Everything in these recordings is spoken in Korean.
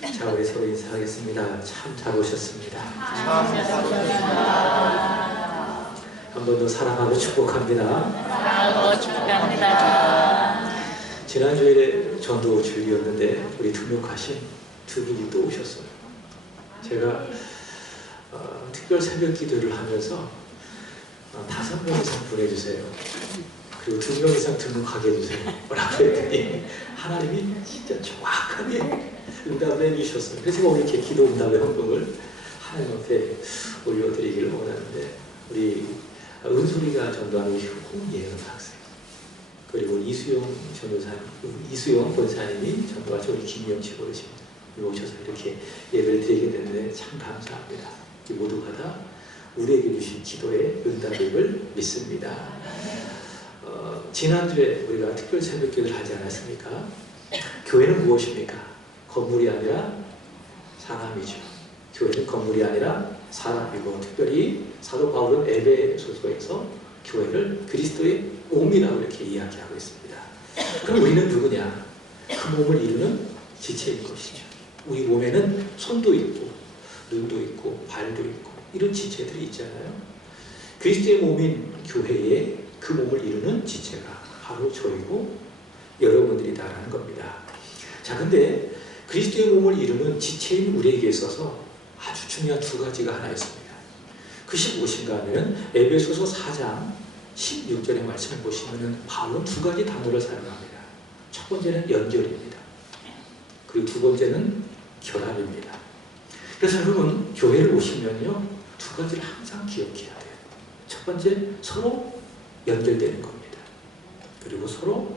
자, 우리 서로 인사하겠습니다. 참 잘 오셨습니다. 한 번 더 사랑하고 축복합니다. 사랑하고 축복합니다. 지난주에 전도 주일이었는데 우리 등록하신 두 분이 또 오셨어요. 제가 특별 새벽 기도를 하면서 5명 이상 보내주세요. 그리고 2명 이상 등록하게 해주세요. 라고 했더니 하나님이 진짜 정확하게 응답을 해주셨어요. 그래서 제가 오늘 이렇게 기도 응답의 헌금을 하나님 앞에 올려드리기를 원하는데, 우리 은솔이가 전도하는 홍예은 학생, 그리고 이수영 권사님이 전도하신 우리 김영치 어르신입니다. 오셔서 이렇게 예배를 드리게 됐는데 참 감사합니다. 이 모두가 다 우리에게 주신 기도의 응답임을 믿습니다. 지난주에 우리가 특별 새벽 기도를 하지 않았습니까? 교회는 무엇입니까? 건물이 아니라 사람이죠. 교회는 건물이 아니라 사람이고, 특별히 사도 바울은 에베소서에서 교회를 그리스도의 몸이라고 이렇게 이야기하고 있습니다. 그럼 우리는 누구냐? 그 몸을 이루는 지체인 것이죠. 우리 몸에는 손도 있고 눈도 있고 발도 있고 이런 지체들이 있잖아요. 그리스도의 몸인 교회에 그 몸을 이루는 지체가 바로 저희고 여러분들이다라는 겁니다. 자, 근데 그리스도의 몸을 이루는 지체인 우리에게 있어서 아주 중요한 두 가지가 하나 있습니다. 그것이 무엇인가 하면 에베소서 4장 16절의 말씀을 보시면 바울은 두 가지 단어를 사용합니다. 첫 번째는 연결입니다. 그리고 두 번째는 결합입니다. 그래서 여러분, 교회를 오시면요, 두 가지를 항상 기억해야 돼요. 첫 번째, 서로 연결되는 겁니다. 그리고 서로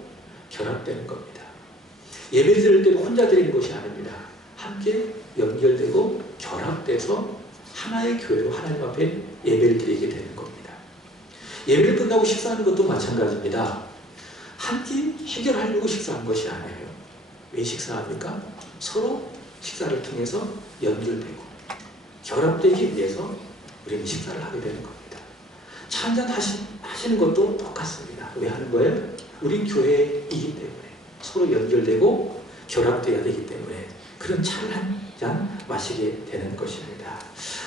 결합되는 겁니다. 예배를 드릴 때도 혼자 드리는 것이 아닙니다. 함께 연결되고 결합돼서 하나의 교회로 하나님 앞에 예배를 드리게 되는 겁니다. 예배를 끝나고 식사하는 것도 마찬가지입니다. 함께 해결하려고 식사한 것이 아니에요. 왜 식사합니까? 서로 식사를 통해서 연결되고 결합되기 위해서 우리는 식사를 하게 되는 겁니다. 차 한잔 하시는 것도 똑같습니다. 왜 하는 거예요? 우리 교회이기 때문에, 서로 연결되고 결합되어야 되기 때문에 그런 차를 한 잔 마시게 되는 것입니다.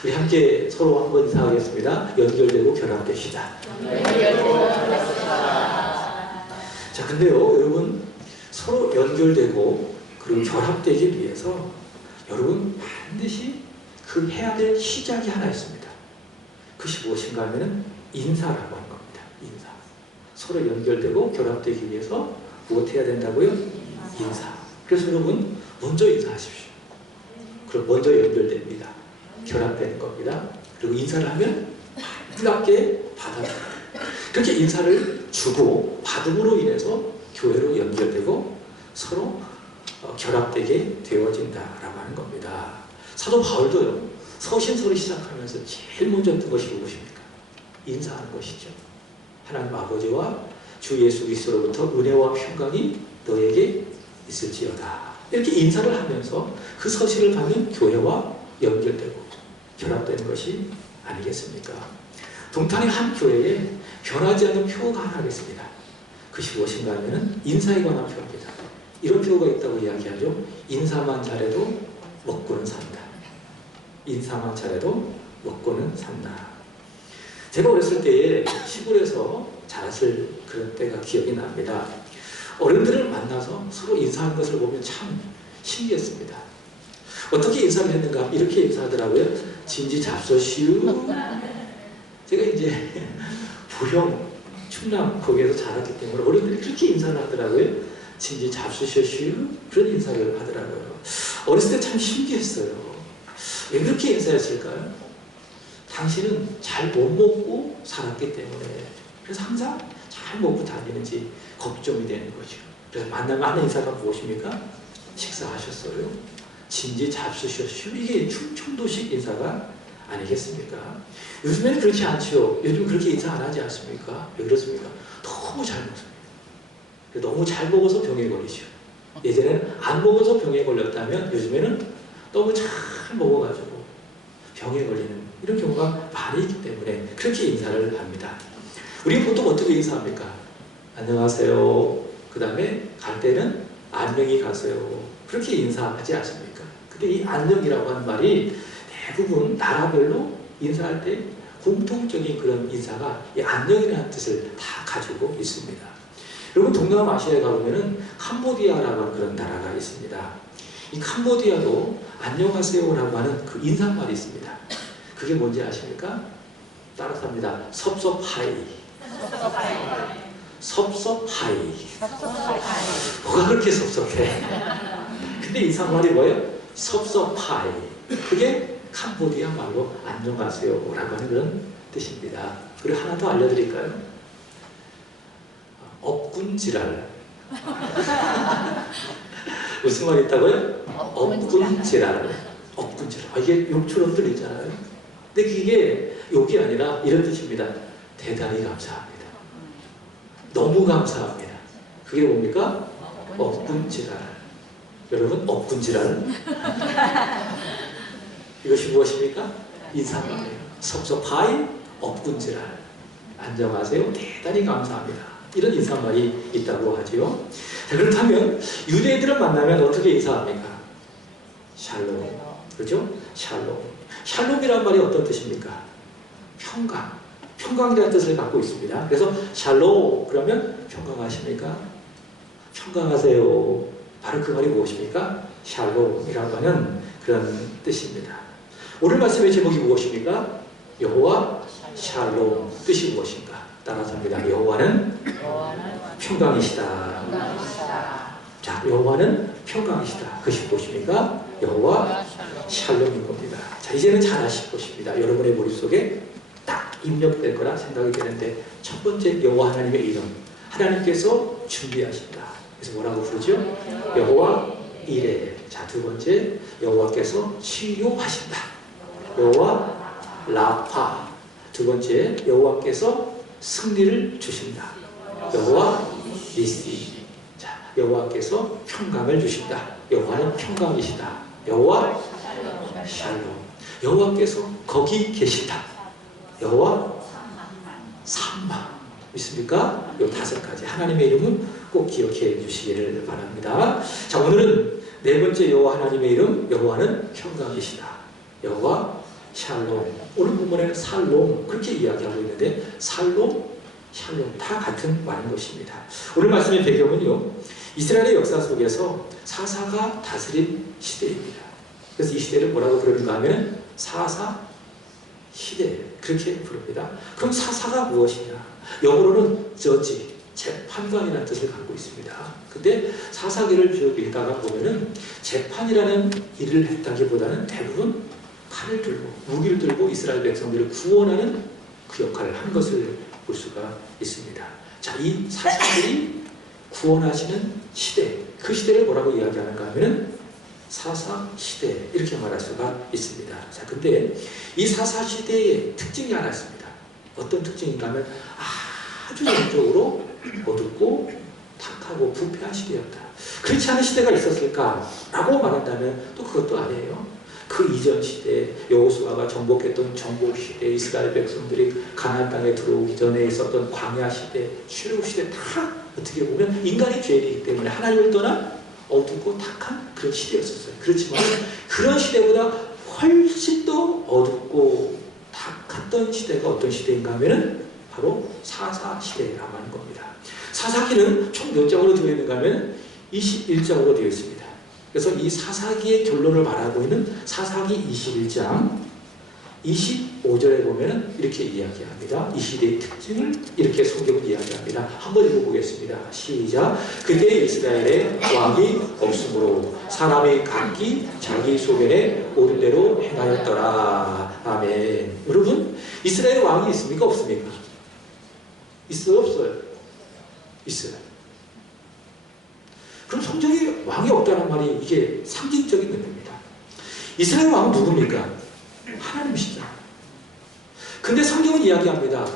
우리 함께 서로 한번 인사하겠습니다. 연결되고 결합됩시다. 자, 근데요, 여러분, 서로 연결되고 그리고 결합되기 위해서 여러분 반드시 그 해야 될 시작이 하나 있습니다. 그것이 무엇인가 하면 인사라고 하는 겁니다. 인사. 서로 연결되고 결합되기 위해서 무엇 해야 된다고요? 인사. 그래서 여러분, 먼저 인사하십시오. 그럼 먼저 연결됩니다. 결합되는 겁니다. 그리고 인사를 하면 뜨겁게 받아들여요. 그렇게 인사를 주고 받음으로 인해서 교회로 연결되고 서로 결합되게 되어진다라고 하는 겁니다. 사도 바울도요, 서신서를 시작하면서 제일 먼저 했던 것이 무엇입니까? 인사하는 것이죠. 하나님 아버지와 주 예수 그리스도로부터 은혜와 평강이 너에게 있을지어다. 이렇게 인사를 하면서 그 서신을 받는 교회와 연결되고 결합되는 것이 아니겠습니까? 동탄의 한 교회에 변하지 않는 표가 하나 있습니다. 그것이 무엇인가 하면 인사에 관한 표입니다. 이런 표가 있다고 이야기하죠. 인사만 잘해도 먹고는 산다. 인사만 잘해도 먹고는 산다. 제가 어렸을 때에 시골에서 자랐을 그런 때가 기억이 납니다. 어른들을 만나서 서로 인사하는 것을 보면 참 신기했습니다. 어떻게 인사를 했는가? 이렇게 인사하더라고요. 진지 잡소시우. 제가 이제 부평, 충남 거기에서 자랐기 때문에 어른들이 그렇게 인사를 하더라고요. 진지 잡수셔슈. 그런 인사를 하더라고요. 어렸을 때 참 신기했어요. 왜 그렇게 인사했을까요? 당신은 잘 못 먹고 살았기 때문에, 그래서 항상 잘 먹고 다니는지 걱정이 되는 거죠. 그래서 만나면 하는 인사가 무엇입니까? 식사하셨어요? 진지 잡수셨슈. 이게 충청도식 인사가 아니겠습니까? 요즘에는 그렇지 않죠. 요즘 그렇게 인사 안 하지 않습니까? 왜 그렇습니까? 너무 잘 먹습니다. 너무 잘 먹어서 병에 걸리죠. 예전에는 안 먹어서 병에 걸렸다면 요즘에는 너무 잘 먹어가지고 병에 걸리는 이런 경우가 많이 있기 때문에 그렇게 인사를 합니다. 우리는 보통 어떻게 인사합니까? 안녕하세요. 그 다음에 갈 때는 안녕히 가세요. 그렇게 인사하지 않습니까? 근데 이 안녕이라고 하는 말이 대부분 나라별로 인사할 때 공통적인 그런 인사가 이 안녕이라는 뜻을 다 가지고 있습니다. 여러분 동남아시아에 가보면은 캄보디아라고 하는 그런 나라가 있습니다. 이 캄보디아도 안녕하세요라고 하는 그 인사말이 있습니다. 그게 뭔지 아십니까? 따라서 합니다. 섭섭하이. 섭섭하이. 뭐가 그렇게 섭섭해? 근데 인사말이 뭐예요? 섭섭하이. 그게 캄보디아 말로 안녕하세요라고 하는 그런 뜻입니다. 그리고 하나 더 알려드릴까요? 업군지랄. 무슨 말이 있다고요? 업군지랄. 업군지랄. 이게 욕처럼 들리잖아요. 근데 그게 욕이 아니라 이런 뜻입니다. 대단히 감사합니다. 너무 감사합니다. 그게 뭡니까? 업군지랄. 여러분 업군지랄. 이것이 무엇입니까? 인사말이에요. 섭섭하이 업군지랄. 안녕하세요. 대단히 감사합니다. 이런 인사말이 있다고 하지요. 자, 그렇다면 유대인들을 만나면 어떻게 인사합니까? 샬롬. 그렇죠? 샬롬. 샬롬이란 말이 어떤 뜻입니까? 평강. 평강이라는 뜻을 갖고 있습니다. 그래서 샬롬 그러면 평강하십니까? 평강하세요. 바로 그 말이 무엇입니까? 샬롬이라고 하는 그런 뜻입니다. 오늘 말씀의 제목이 무엇입니까? 여호와 샬롬. 뜻이 무엇인가? 따라서 합니다. 여호와는 평강이시다. 자, 여호와는 평강이시다. 그것이 무엇입니까? 여호와 샬롬인 겁니다. 자, 이제는 잘 아실 것입니다. 여러분의 머릿속에 딱 입력될 거라 생각이 되는데 첫 번째 여호와 하나님의 이름. 하나님께서 준비하신다. 그래서 뭐라고 부르죠? 여호와 이레. 자, 두 번째 여호와께서 치료하신다. 여호와 라파. 두 번째 여호와께서 승리를 주신다. 여호와 니시. 자, 여호와께서 평강을 주신다. 여호와는 평강이시다. 여호와 샬롬. 여호와께서 거기 계신다. 여호와 삼마. 믿습니까? 이 다섯 가지 하나님의 이름은 꼭 기억해 주시기를 바랍니다. 자, 오늘은 네 번째 여호와 하나님의 이름. 여호와는 평강이시다. 여호와 샬롬. 오늘 본문에는 살롬 그렇게 이야기하고 있는데 살롬, 샬롬 다 같은 말인 것입니다. 오늘 말씀의 배경은요, 이스라엘의 역사 속에서 사사가 다스린 시대입니다. 그래서 이 시대를 뭐라고 부르는가 하면 사사 시대 그렇게 부릅니다. 그럼 사사가 무엇이냐? 영어로는 저지, 재판관이라는 뜻을 갖고 있습니다. 근데 사사기를 쭉 읽다가 보면은 재판이라는 일을 했다기보다는 대부분 칼을 들고 무기를 들고 이스라엘 백성들을 구원하는 그 역할을 한 것을 볼 수가 있습니다. 자, 이 사사들이 구원하시는 시대, 그 시대를 뭐라고 이야기하는가 하면은 사사 시대 이렇게 말할 수가 있습니다. 자, 근데 이 사사 시대의 특징이 하나 있습니다. 어떤 특징인가 하면 아주 영적으로 어둡고 탁하고 부패한 시대였다. 그렇지 않은 시대가 있었을까라고 말한다면 또 그것도 아니에요. 그 이전 시대, 여호수아가 정복했던 정복 시대, 이스라엘 백성들이 가나안 땅에 들어오기 전에 있었던 광야 시대, 출애굽 시대 다 어떻게 보면 인간의 죄이기 때문에 하나님을 떠나 어둡고 탁한 그런 시대였었어요. 그렇지만 그런 시대보다 훨씬 더 어둡고 탁했던 시대가 어떤 시대인가 하면은 바로 사사 시대라고 하는 겁니다. 사사기는 총 몇 장으로 되어 있는가 하면 21장으로 되어 있습니다. 그래서 이 사사기의 결론을 말하고 있는 사사기 21장 25절에 보면 이렇게 이야기합니다. 이 시대의 특징을 이렇게 성경은 이야기합니다. 한번 읽어보겠습니다. 시작. 그때 이스라엘에 왕이 없으므로 사람이 각기 자기 소견에 옳은 대로 행하였더라. 아멘. 여러분, 이스라엘에 왕이 있습니까? 없습니까? 있어요? 없어요? 있어요. 그럼 성경에 왕이 없다는 말이 이게 상징적인 의미입니다. 이스라엘 왕은 누굽니까? 하나님이시죠. 근데 성경은 이야기합니다.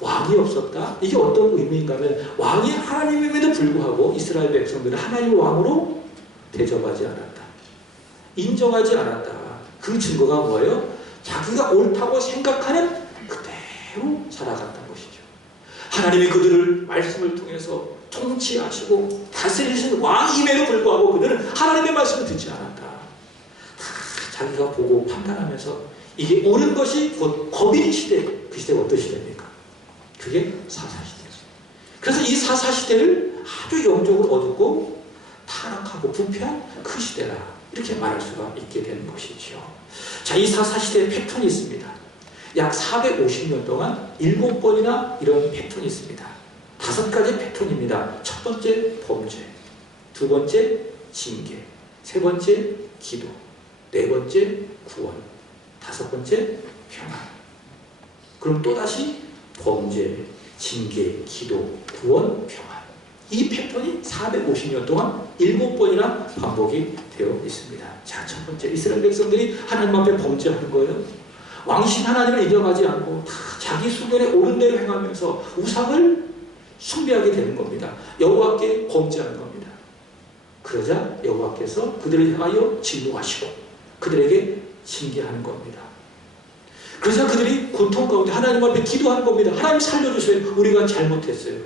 왕이 없었다? 이게 어떤 의미인가 하면 왕이 하나님임에도 불구하고 이스라엘 백성들은 하나님을 왕으로 대접하지 않았다. 인정하지 않았다. 그 증거가 뭐예요? 자기가 옳다고 생각하는 그대로 살아갔다는 것이죠. 하나님이 그들을 말씀을 통해서 통치하시고 다스리신 왕임에도 불구하고 그들은 하나님의 말씀을 듣지 않았다. 다 자기가 보고 판단하면서 이게 옳은 것이 곧 거민 시대, 그 시대가 어떤 시대입니까? 그게 사사시대예요. 그래서 이 사사시대를 아주 영적으로 어둡고 타락하고 부패한 그 시대라 이렇게 말할 수가 있게 되는 것이죠. 자, 이 사사시대의 패턴이 있습니다. 약 450년 동안 7번이나 이런 패턴이 있습니다. 5가지 패턴입니다. 첫 번째 범죄, 두 번째 징계, 세 번째 기도, 네 번째 구원, 다섯 번째 평안. 그럼 또다시 범죄, 징계, 기도, 구원, 평안. 이 패턴이 450년 동안 7번이나 반복이 되어 있습니다. 자, 첫 번째, 이스라엘 백성들이 하나님 앞에 범죄하는 거예요. 왕신 하나님을 인정하지 않고 다 자기 수견에 옳은 대로 행하면서 우상을 숭배하게 되는 겁니다. 여호와께 범죄하는 겁니다. 그러자 여호와께서 그들을 향하여 진노하시고 그들에게 징계하는 겁니다. 그러자 그들이 고통 가운데 하나님 앞에 기도하는 겁니다. 하나님 살려주세요. 우리가 잘못했어요.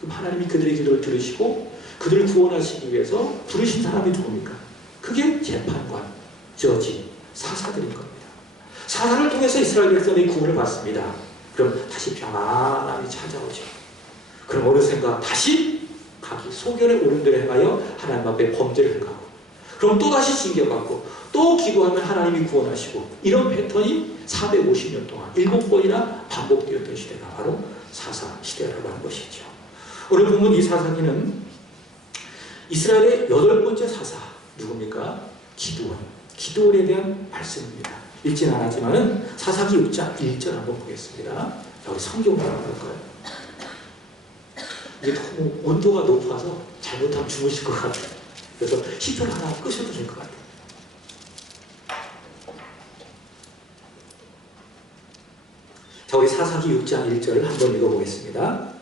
그럼 하나님이 그들의 기도를 들으시고 그들을 구원하시기 위해서 부르신 사람이 누굽니까? 그게 재판관, 저지, 사사들인 겁니다. 사사를 통해서 이스라엘 백성이 구원을 받습니다. 그럼 다시 평안함이 찾아오죠. 그럼 어느샌가 다시 가기 소견에 옳은 대로 행하여 하나님 앞에 범죄를 행하고 그럼 또다시 징계받고 또 기도하면 하나님이 구원하시고 이런 패턴이 450년 동안 7번이나 반복되었던 시대가 바로 사사시대라고 하는 것이죠. 오늘 보면 이 사사기는 이스라엘의 8번째 사사 누굽니까? 기드온. 기드온에 대한 말씀입니다. 읽지는 않았지만은 사사기 6장 1절 한번 보겠습니다. 여기 성경을 한번 볼까요? 이게 너무 온도가 높아서 잘못하면 주무실 것 같아요. 그래서 시절 하나 끄셔도 될 것 같아요. 자, 우리 사사기 6장 1절을 한번 읽어보겠습니다.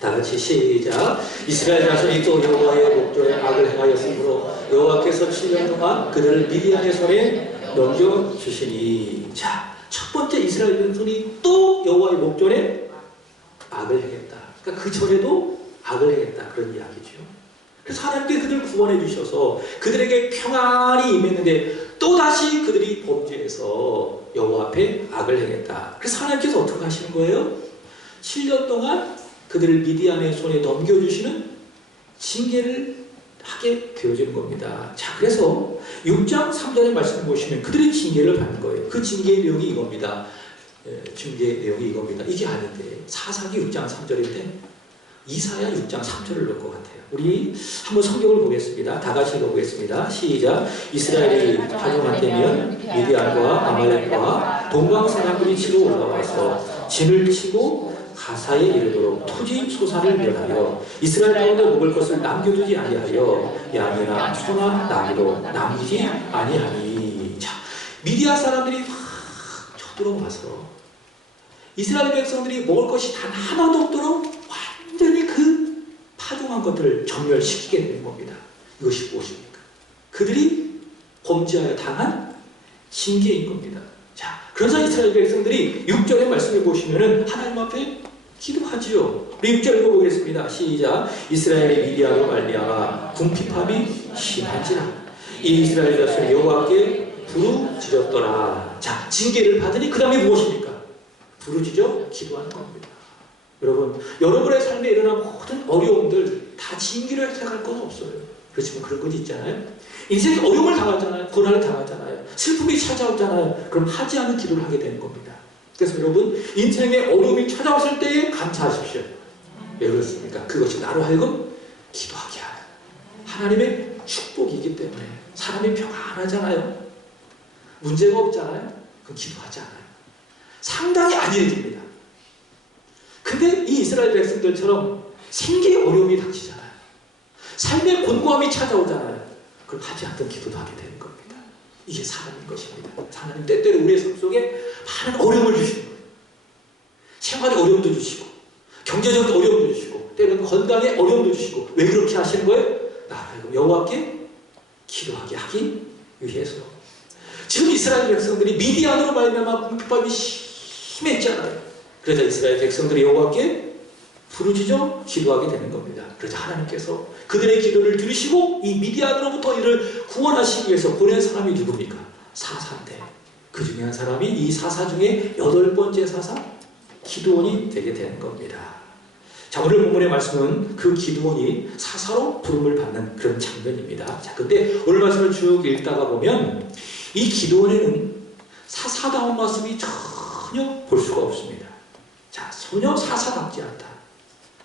다 같이 시작. 이스라엘 자손이 또 여호와의 목전에 악을 행하였으므로 여호와께서 7년 동안 그들을 미디안의 손에 넘겨주시니. 자, 첫 번째 이스라엘 자손이 또 여호와의 목전에 악을 행했다. 그러니까 그 전에도 악을 행했다. 그런 이야기죠. 그래서 하나님께 그들을 구원해 주셔서 그들에게 평안이 임했는데 또다시 그들이 범죄해서 여호와 앞에 악을 행했다. 그래서 하나님께서 어떻게 하시는 거예요? 7년 동안 그들을 미디안의 손에 넘겨주시는 징계를 하게 되어지는 겁니다. 자, 그래서 6장 3절의 말씀을 보시면 그들이 징계를 받는 거예요. 그 징계의 내용이 이겁니다. 징계의 내용이 이겁니다. 이게 아닌데 사사기 6장 3절인데 이사야 6장 3절을 넣을 것 같아요. 우리 한번 성경을 보겠습니다. 다 같이 읽어보겠습니다. 시작. 이스라엘이 파종할 때면 미디안과 아말렉과 동방 사람들이 치러 올라와서 진을 치고 가사에 이르도록 토지 소산을 멸하여 이스라엘 가운데 먹을 것을 남겨두지 아니하여 양이나 소나 나무도 남기지 아니하니. 자, 미디안 사람들이 막 쳐들어와서 이스라엘 백성들이 먹을 것이 단 하나도 없도록 완전히 그 파종한 것들을 전멸시키게 되는 겁니다. 이것이 무엇입니까? 그들이 범죄하여 당한 징계인 겁니다. 자, 그래서 이스라엘 백성들이 6절의 말씀을 보시면은 하나님 앞에 기도하지요. 우리 6절 읽어보겠습니다. 시작. 이스라엘이 미디안으로 말미암아 궁핍함이 심한지라 이 이스라엘 자손이 여호와께 부르짖었더라. 자, 징계를 받으니 그 다음에 무엇입니까? 부르짖어 기도하는 겁니다. 여러분, 여러분의 삶에 일어난 모든 어려움들 다 징계로 해석할 건 없어요. 그렇지만 그런 건 있잖아요. 인생에 어려움을 당하잖아요. 고난을 당하잖아요. 슬픔이 찾아오잖아요. 그럼 하지 않은 기도를 하게 되는 겁니다. 그래서 여러분, 인생에 어려움이 찾아왔을 때에 감사하십시오. 왜 그렇습니까? 그것이 나로 하여금 기도하게 하는 하나님의 축복이기 때문에 사람이 평안하잖아요. 문제가 없잖아요. 그럼 기도하지 않아요. 상당히 안일해집니다. 근데 이 이스라엘 백성들처럼 생계에 어려움이 닥치잖아요. 삶의 곤고함이 찾아오잖아요. 그럼 하지 않던 기도도 하게 되는 겁니다. 이게 사람인 것입니다. 하나님 때때로 우리의 삶 속에 많은 어려움을 주시는 거예요. 생활에 어려움도 주시고 경제적 어려움도 주시고 때로는 건강에 어려움도 주시고 왜 그렇게 하시는 거예요? 나를 여호와께 기도하게 하기 위해서. 지금 이스라엘 백성들이 미디안으로 말미암아 궁핍함이 심했잖아요. 그래서 이스라엘 백성들이 여호와께 부르짖어 기도하게 되는 겁니다. 그래서 하나님께서 그들의 기도를 들으시고 이 미디안으로부터 이를 구원하시기 위해서 보낸 사람이 누굽니까? 사사인데 그 중에 한 사람이 이 사사 중에 8번째 사사 기드온이 되게 되는 겁니다. 자, 오늘 본문의 말씀은 그 기드온이 사사로 부름을 받는 그런 장면입니다. 자, 근데 오늘 말씀을 쭉 읽다가 보면 이 기드온에는 사사다운 모습이 전혀 볼 수가 없습니다. 자, 전혀 사사답지 않다.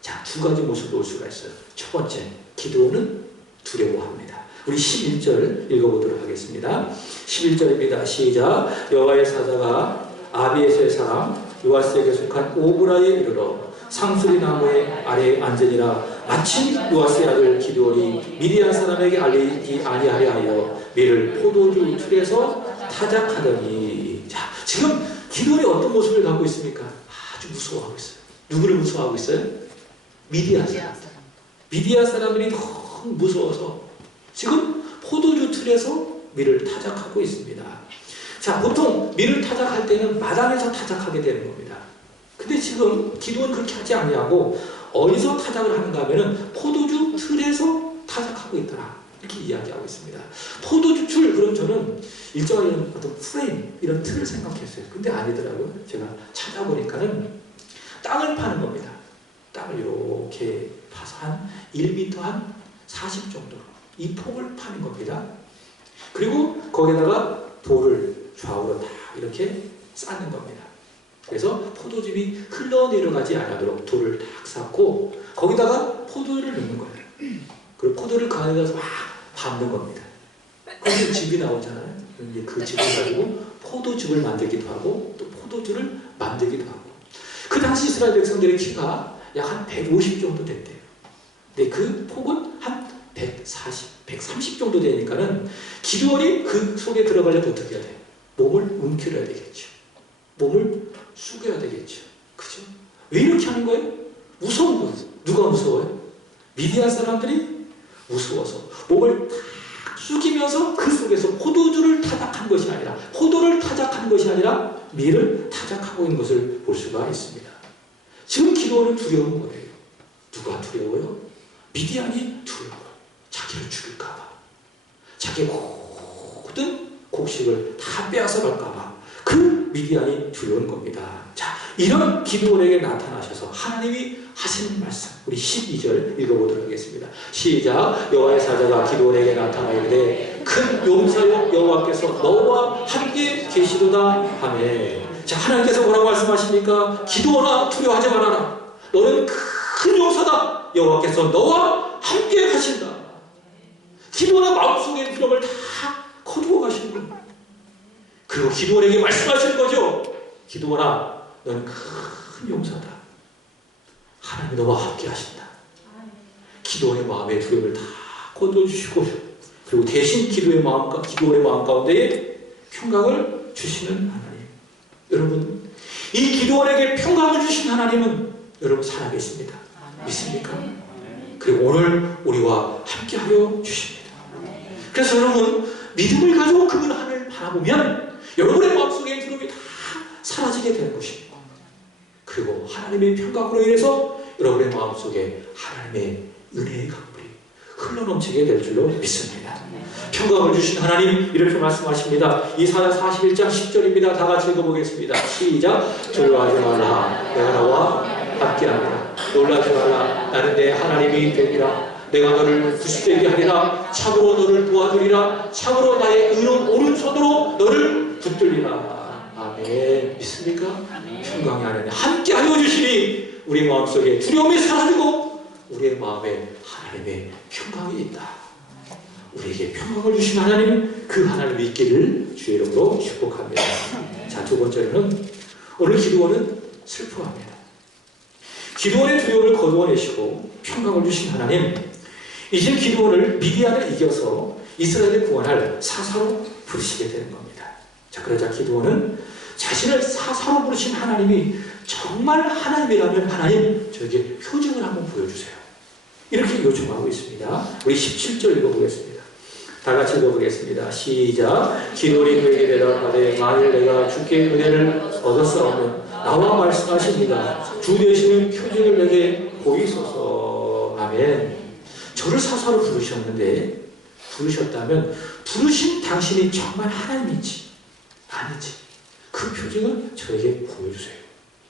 자, 두 가지 모습을 볼 수가 있어요. 첫 번째, 기드온은 두려워합니다. 우리 11절 읽어보도록 하겠습니다. 11절입니다. 시작. 여호와의 사자가 아비에스의 사람 요아스에게 속한 오브라에 이르러 상수리 나무의 아래에 앉으니라. 마침 요아스의 아들 기드온이 미디안 사람에게 알리지 아니하려 하여 밀을 포도주 틀에서 타작하더니. 자, 지금 기드온이 어떤 모습을 갖고 있습니까? 아주 무서워하고 있어요. 누구를 무서워하고 있어요? 미디안 사람. 미디안 사람들이 너무 무서워서 지금 포도주 틀에서 밀을 타작하고 있습니다. 자, 보통 밀을 타작할 때는 마당에서 타작하게 되는 겁니다. 근데 지금 기드온은 그렇게 하지 아니하고 어디서 타작을 하는가 하면은 포도주 틀에서 타작하고 있더라. 이렇게 이야기하고 있습니다. 포도주 틀, 그럼 저는 일정한 어떤 프레임, 이런 틀을 생각했어요. 근데 아니더라고요. 제가 찾아보니까는 땅을 파는 겁니다. 땅을 이렇게 파서 한 1m 한 40 정도로 이 폭을 파는 겁니다. 그리고 거기다가 돌을 좌우로 다 이렇게 쌓는 겁니다. 그래서 포도즙이 흘러내려가지 않도록 돌을 딱 쌓고 거기다가 포도를 넣는 거예요. 그리고 포도를 그 안에서 막 밟는 겁니다. 그래서 즙이 나오잖아요. 이제 그 즙을 가지고 포도즙을 만들기도 하고 또 포도주를 만들기도 하고. 그 당시 이스라엘 백성들의 키가 약 한 150 정도 됐대요. 근데 그 폭은 한 140, 130 정도 되니까는 기드온이 그 속에 들어가려면 어떻게 해야 돼요? 몸을 움켜려야 되겠죠. 몸을 숙여야 되겠죠. 그죠? 왜 이렇게 하는 거예요? 무서운 거예요. 누가 무서워요? 미디안 사람들이 무서워서 몸을 탁 숙이면서 그 속에서 포도주를 타작한 것이 아니라 포도를 타작한 것이 아니라 밀을 타작하고 있는 것을 볼 수가 있습니다. 지금 기드온은 두려운 거예요. 누가 두려워요? 미디안이 두려워요. 자기를 죽일까봐. 자기의 모든 곡식을 다 빼앗아 갈까봐. 그 미디안이 두려운 겁니다. 자, 이런 기드온에게 나타나셔서 하나님이 하시는 말씀, 우리 12절 읽어보도록 하겠습니다. 시작. 여호와의 사자가 기드온에게 나타나 이르되 큰 용사여 여호와께서 너와 함께 계시도다 하매. 자, 하나님께서 뭐라고 말씀하십니까? 기드온아, 두려워하지 말아라. 너는 큰 용사다. 여호와께서 너와 함께 가신다. 기드온의 마음속에 두려움을 다 거두어 가시는 거예요. 그리고 기드온에게 말씀하시는 거죠. 기드온아, 너는 큰 용사다. 하나님이 너와 함께 하신다. 기드온의 마음의 두려움을 다 거두어주시고 그리고 대신 기드온의 마음 가운데에 평강을 주시는 하나님. 여러분, 이 기드온에게 평강을 주신 하나님은 여러분 살아계십니다. 믿습니까? 그리고 오늘 우리와 함께하여 주십니다. 그래서 여러분, 믿음을 가지고 그분 하나님을 바라보면 여러분의 마음속에 두려움이 다 사라지게 되는 것입니다. 그리고 하나님의 평강으로 인해서 여러분의 마음속에 하나님의 은혜의 강물이 흘러넘치게 될 줄로 믿습니다. 평강을 주신 하나님, 이렇게 말씀하십니다. 이사야 41장 10절입니다. 다 같이 읽어보겠습니다. 시작. 두려워하지 말라. 내가 너와 함께하리라. 놀라지 말라. 나는 내 하나님이 되리라. 내가 너를 부수되게 하리라. 참으로 너를 도와주리라. 참으로 나의 의로운 오른손으로 너를 붙들리라. 아멘. 믿습니까? 평강의 하나님 함께하여 주시니 우리 마음속에 두려움이 사라지고 우리의 마음에 하나님의 평강이 있다. 우리에게 평강을 주신 하나님, 그 하나님이 있기를 주의 이름으로 축복합니다. 자, 두 번째로는 오늘 기드온은 슬퍼합니다. 기드온의 두려움을 거두어내시고 평강을 주신 하나님, 이제 기드온을 미디안을 이겨서 이스라엘을 구원할 사사로 부르시게 되는 겁니다. 자, 그러자 기드온은 자신을 사사로 부르신 하나님이 정말 하나님이라면 하나님, 저에게 표징을 한번 보여주세요. 이렇게 요청하고 있습니다. 우리 17절 읽어보겠습니다. 다 같이 읽어보겠습니다. 시작. 기드온이 그에게 대답하되 만일 내가 주께 은혜를 얻었사오면 나와 말씀하십니다. 주 되시는 표징을 내게 보이소서. 아멘. 저를 사사로 부르셨다면 두 부르신 당신이 정말 하나님인지 아닌지 그 표징을 저에게 보여주세요.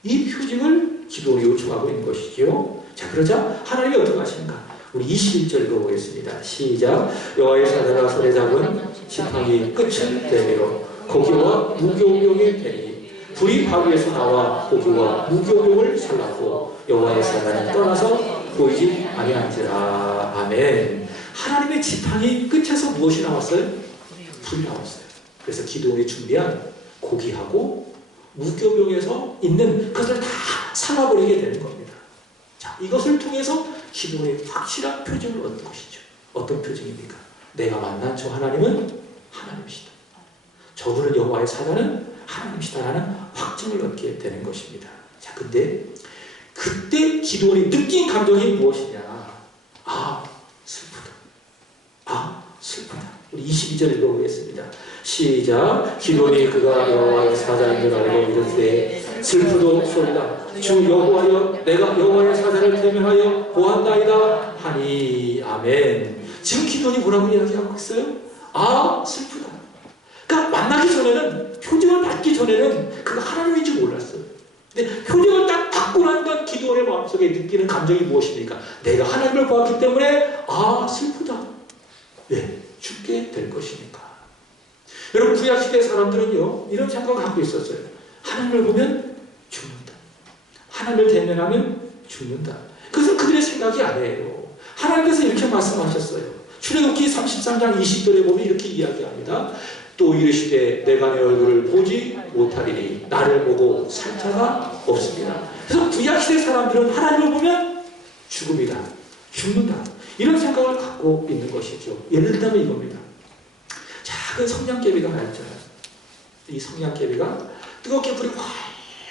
이 표징을 기도로 요청하고 있는 것이지요. 자, 그러자 하나님이 어떻게 하시는가? 우리 21절 읽어보겠습니다. 시작. 여호와의 사자가 손에 잡은 지팡이 끝을 내밀어 고기와 무교병의 배니 불이 바위에서 나와 고기와 무교병을 살랐고 여호와의 사자는 떠나서 보이지 아니한지라. 아멘. 하나님의 지팡이 끝에서 무엇이 나왔어요? 불이 나왔어요. 그래서 기도원이 준비한 고기하고 무교병에서 있는 그것을 다 살아버리게 되는 겁니다. 자, 이것을 통해서 기도원이 확실한 표징을 얻는 것이죠. 어떤 표징입니까? 내가 만난 저 하나님은 하나님이시다. 저분은 여호와의 사자는 하나님이시다라는 확증을 얻게 되는 것입니다. 자, 근데 그때 기도원이 느낀 감정이 무엇이냐? 아, 슬프다. 아, 슬프다. 우리 22절 읽어보겠습니다. 시작. 기도원이 그가 여호와의 사자인 줄 알고 이르되 슬프도소이다. 주 여호와여, 내가 여호와의 사자를 대면하여 보았나이다 하니. 아멘. 지금 기도원이 뭐라고 이야기하고 있어요? 아, 슬프다. 그러니까 만나기 전에는, 표징을 받기 전에는 그가 하나님인지 몰랐어요. 근데 표징을 딱 받고 난간 기도원의 마음속에 느끼는 감정이 무엇입니까? 내가 하나님을 보았기 때문에 아, 슬프다. 왜? 죽게 될 것이니까. 여러분, 구약시대 사람들은요, 이런 생각을 갖고 있었어요. 하나님을 보면 죽는다. 하나님을 대면하면 죽는다. 그것은 그들의 생각이 아니에요. 하나님께서 이렇게 말씀하셨어요. 출애굽기 33장 20절에 보면 이렇게 이야기합니다. 또 이르시되 내가 내 얼굴을 보지 못하리니 나를 보고 살 자가 없습니다. 그래서 구약시대 사람들은 하나님을 보면 죽음이다. 죽는다. 이런 생각을 갖고 있는 것이죠. 예를 들면 이겁니다. 작은 성냥개비가 하나 있잖아요. 이 성냥개비가 뜨겁게 불이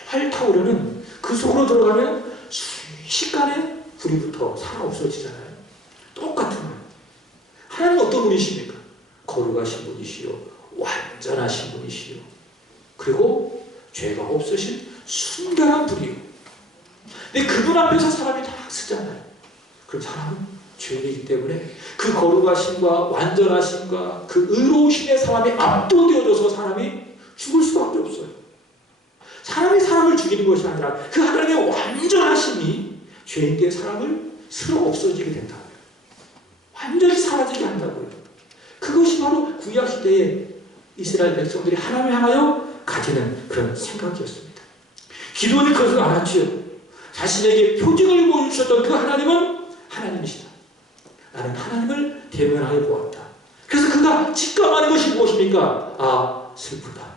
활활 타오르는 그 속으로 들어가면 순식간에 불이 붙어 살아 없어지잖아요. 똑같은 거예요. 하나님은 어떤 분이십니까? 거룩하신 분이시요 완전하신 분이시요 그리고 죄가 없으신 순결한 분이요. 근데 그분 앞에서 사람이 다 쓰잖아요. 그럼 사람은 죄인이기 때문에 그 거룩하심과 완전하심과 그 의로우심에 사람이 압도되어져서 사람이 죽을 수밖에 없어요. 사람이 사람을 죽이는 것이 아니라 그 하나님의 완전하심이 죄인된 사람을 스스로 없어지게 된다고요. 완전히 사라지게 한다고요. 그것이 바로 구약시대의 이스라엘 백성들이 하나님을 향하여 가지는 그런 생각이었습니다. 기도원이 그것을 알았지요. 자신에게 표징을 보여주셨던 그 하나님은 하나님이시다. 나는 하나님을 대면하여 보았다. 그래서 그가 직감하는 것이 무엇입니까? 아, 슬프다.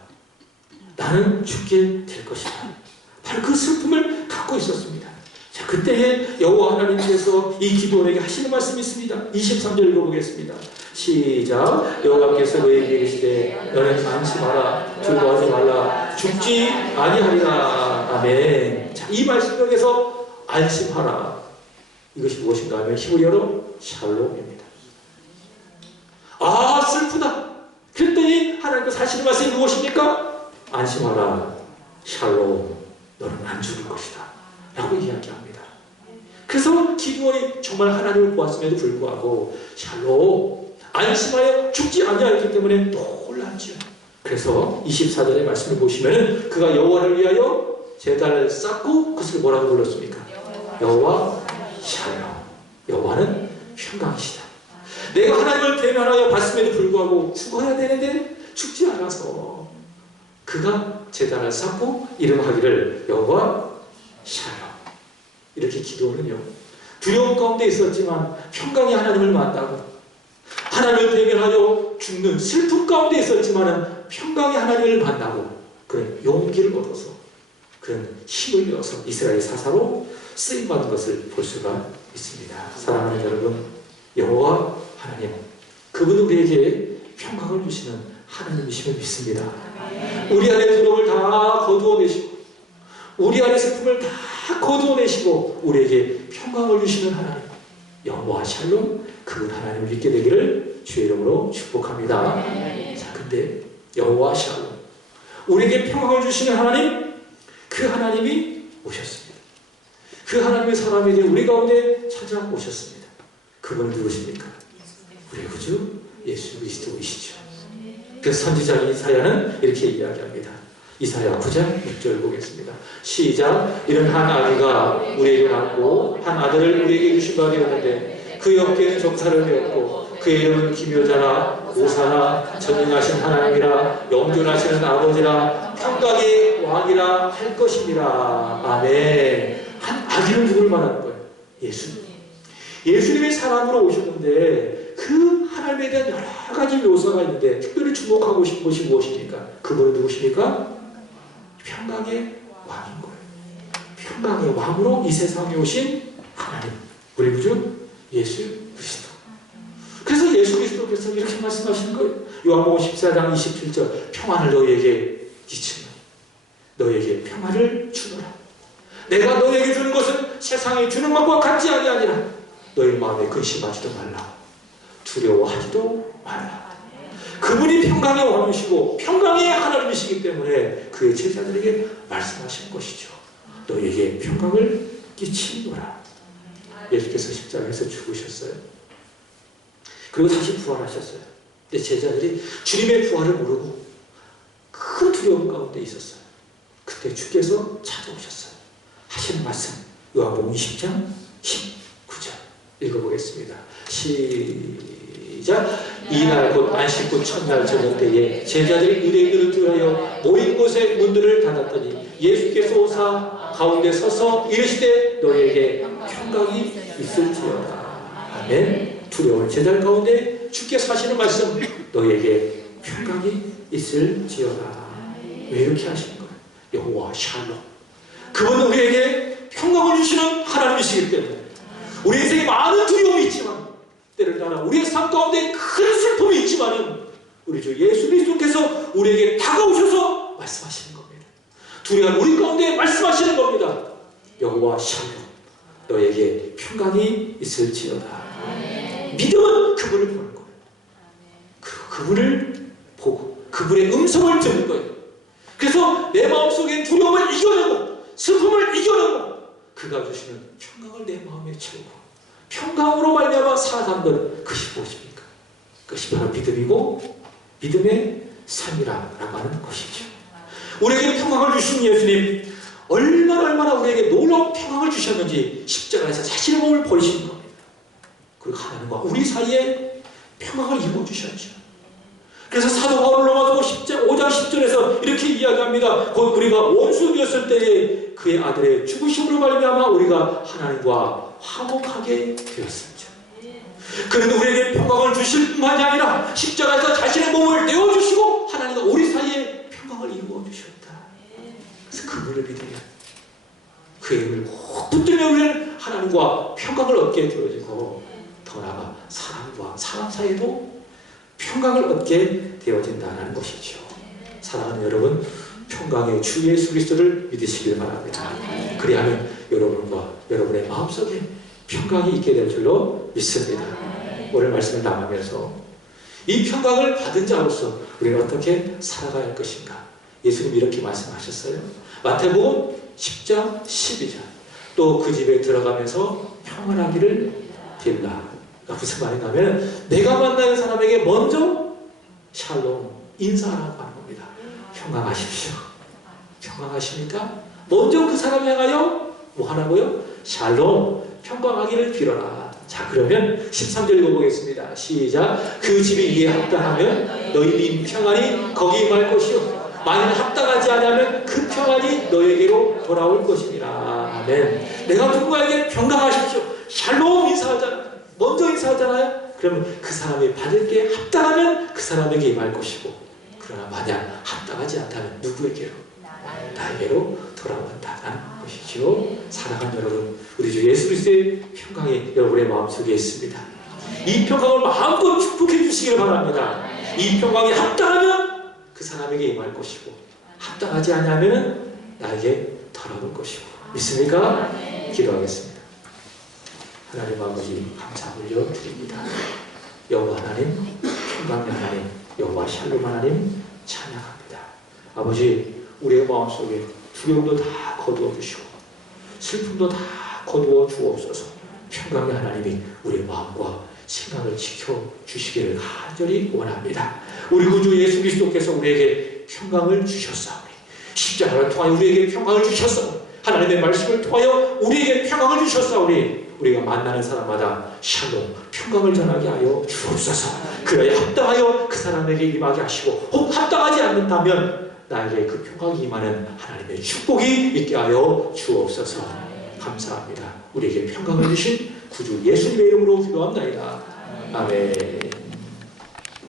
나는 죽게 될 것이다. 바로 그 슬픔을 갖고 있었습니다. 자, 그때에 여호와 하나님께서 이 기도원에게 하시는 말씀이 있습니다. 23절 읽어보겠습니다. 시작. 여호와께서 너에게 이르시되 너는 안심하라. 두려워하지 말라. 죽지 아니하리라. 아멘. 자, 이 말씀 속에서 안심하라. 이것이 무엇인가 하면 히브리어로 샬롬입니다. 아, 슬프다. 그랬더니 하나님께서 하시는 말씀이 무엇입니까? 안심하라. 샬롬. 너는 안 죽을 것이다. 라고 이야기합니다. 그래서 기도원이 정말 하나님을 보았음에도 불구하고 샬롬, 안심하여 죽지 아니하였기 때문에 놀랐지요. 그래서 24절의 말씀을 보시면 그가 여호와를 위하여 제단을 쌓고 그것을 뭐라고 불렀습니까? 여호와 샬롬. 여호와는 평강이시다. 내가 하나님을 대면하여 봤음에도 불구하고 죽어야 되는데 죽지 않아서 그가 제단을 쌓고 이름하기를 여호와 샬롬. 이렇게 기도는요, 두려움 가운데 있었지만 평강의 하나님을 만나고 하나님을 대면하여 죽는 슬픔 가운데 있었지만 평강의 하나님을 만나고 그런 용기를 얻어서 그런 힘을 내어서 이스라엘 사사로 쓰임받은 것을 볼 수가 있습니다. 사랑하는 여러분, 여호와 하나님, 그분은 우리에게 평강을 주시는 하나님이심을 믿습니다. 우리 안에 두려움을 다 거두어내시고 우리 안에 슬픔을 다 거두어내시고 우리에게 평강을 주시는 하나님, 여호와 샬롬, 그분 하나님을 믿게 되기를 주의 이름으로 축복합니다. 자, 근데 여호와 샬롬, 우리에게 평강을 주시는 하나님, 그 하나님이 오셨습니다. 그 하나님의 사람에게 우리 가운데 찾아오셨습니다. 그분은 누구십니까? 우리 구주 예수 그리스도이시죠. 그래서 선지자 이사야는 이렇게 이야기합니다. 이사야 9장 6절 보겠습니다. 시작. 이런 한 아기가 우리에게 낳고 한 아들을 우리에게 주신 바 되었는데 그 옆에는 종살을 되었고 그의 이름은 기묘자라 오사라 전능하신 하나님이라 영존하시는 아버지라 평강의 왕이라 할 것입니다. 아멘. 한 아기는 누굴 말하는 거예요? 예수님. 예수님이 사람으로 오셨는데 그 하나님에 대한 여러 가지 묘사가 있는데 특별히 주목하고 싶은 것이 무엇입니까? 그분은 누구십니까? 평강의 왕인 거예요. 평강의 왕으로 이 세상에 오신 하나님, 우리 구주 예수 그리스도. 그래서 예수 그리스도께서 이렇게 말씀하시는 거예요. 요한복음 14장 27절 평안을 너희에게 끼치노니 너희에게 평안을 주노라. 내가 너희에게 주는 것은 세상에 주는 것과 같지 아니하니라. 너희 마음에 근심하지도 말라. 두려워하지도 말라. 그분이 평강의 왕이시고 평강의 하나님이시기 때문에 그의 제자들에게 말씀하신 것이죠. 너희에게 평강을 끼치노라. 예수께서 십자가에서 죽으셨어요. 그리고 다시 부활하셨어요. 근데 제자들이 주님의 부활을 모르고 큰 두려움 가운데 있었어요. 그때 주께서 찾아오셨어요. 하시는 말씀 요한복음 20장 19절 읽어보겠습니다. 시작. 이날 곧 안식구 첫날 저녁 때에 제자들이 의뢰인들을 두하여 모인 곳에 문들을 닫았더니 예수께서 오사 가운데 서서 이르시되 너희에게 평강이 있을지어다. 아멘. 두려운 제자들 가운데 주께서 하시는 말씀 너희에게 평강이 있을지어다. 왜 이렇게 하시는 거예요? 여호와 샬롬. 그분은 우리에게 평강을 주시는 하나님이시기 때문에 우리 인생에 많은 두려움이 있지만 때를 따라 우리의 삶 가운데 큰 슬픔이 있지만 우리 주 예수 그리스도께서 우리에게 다가오셔서 말씀하시는 겁니다. 두려운 우리 가운데 말씀하시는 겁니다. 여호와 샬롬 너에게 평강이 있을지어다. 믿음은 그분을 보는 거예요. 그분을 보고 그분의 음성을 듣는 거예요. 그래서 내 마음속에 두려움을 이겨내고 슬픔을 이겨내고 그가 주시는 평강을 내 마음에 채우고 평강으로 말미암아 살아가는 것 그것이 무엇입니까? 그것이 바로 믿음이고 믿음의 삶이라고 하는 것이죠. 우리에게 평강을 주신 예수님 얼마나 우리에게 놀라운 평강을 주셨는지 십자가에서 자신의 몸을 버리신 겁니다. 그리고 하나님과 우리 사이에 평강을 이루어주셨죠. 그래서 사도 바울 로마서 5장 10절에서 이렇게 이야기합니다. 곧 우리가 원수되었을 때에 그의 아들의 죽으심으로 말미암아 우리가 하나님과 화목하게 되었습니다. 그는 우리에게 평강을 주실 뿐만이 아니라 십자가에서 자신의 몸을 내어주시고 하나님과 우리 사이에 평강을 이루어 주셨다. 그래서 그분을 믿으면 그의 힘을 꼭 붙들면 우리는 하나님과 평강을 얻게 되어지고 더 나아가 사람과 사람 사이에도 평강을 얻게 되어진다는 것이죠. 사랑하는 여러분, 평강의 주 예수 그리스도를 믿으시길 바랍니다. 그리하면 여러분과 여러분의 마음속에 평강이 있게 될 줄로 믿습니다. 오늘 말씀을 나누면서 이 평강을 받은 자로서 우리는 어떻게 살아가야 할 것인가? 예수님 이렇게 말씀하셨어요. 마태복음 10장 12절 또 그 집에 들어가면서 평안하기를 빌라. 무슨 말이냐면 내가 만나는 사람에게 먼저 샬롬 인사하라고 하는 겁니다. 평강하십시오. 평강하십니까? 먼저 그 사람을 향하여 뭐 하라고요? 샬롬 평강하기를 빌어라. 자 그러면 13절 읽어보겠습니다. 시작. 그 집이 이에 합당하면 너희 평안이 거기 임할 것이요 만일 합당하지 않으면 그 평안이 너에게로 돌아올 것이니라. 아멘. 내가 누군가에게 평강하십시오 샬롬 인사하잖아요. 먼저 인사하잖아요. 그러면 그 사람이 받을 게 합당하면 그 사람에게 임할 것이고 그러나 만약 합당하지 않다면 누구에게로? 나에게로 돌아온다는 것이죠. 사랑하는 여러분, 우리 주 예수 그리스도의 평강이 여러분의 마음속에 있습니다. 이 평강을 마음껏 축복해 주시길 바랍니다. 이 평강이 합당하면 그 사람에게 임할 것이고 합당하지 않으면 나에게 돌아올 것이고 믿습니까? 기도하겠습니다. 하나님 아버지 감사 올려드립니다. 여호와 하나님, 평강의 하나님, 여호와 샬롬 하나님 찬양합니다. 아버지 우리의 마음속에 두려움도 다 거두어 주시고 슬픔도 다 거두어 주옵소서. 평강의 하나님이 우리의 마음과 생각을 지켜주시기를 간절히 원합니다. 우리 구주 예수 그리스도께서 우리에게 평강을 주셨사오니 십자가를 통하여 우리에게 평강을 주셨사오니 하나님의 말씀을 통하여 우리에게 평강을 주셨사오니 우리가 만나는 사람마다 샬롬 평강을 전하게 하여 주옵소서. 그에 합당하여 그 사람에게 임하게 하시고 혹 합당하지 않는다면 나에게 그 평강이 임하는 하나님의 축복이 있게 하여 주옵소서. 감사합니다. 우리에게 평강을 주신 구주 예수님의 이름으로 기도합나이다. 아멘.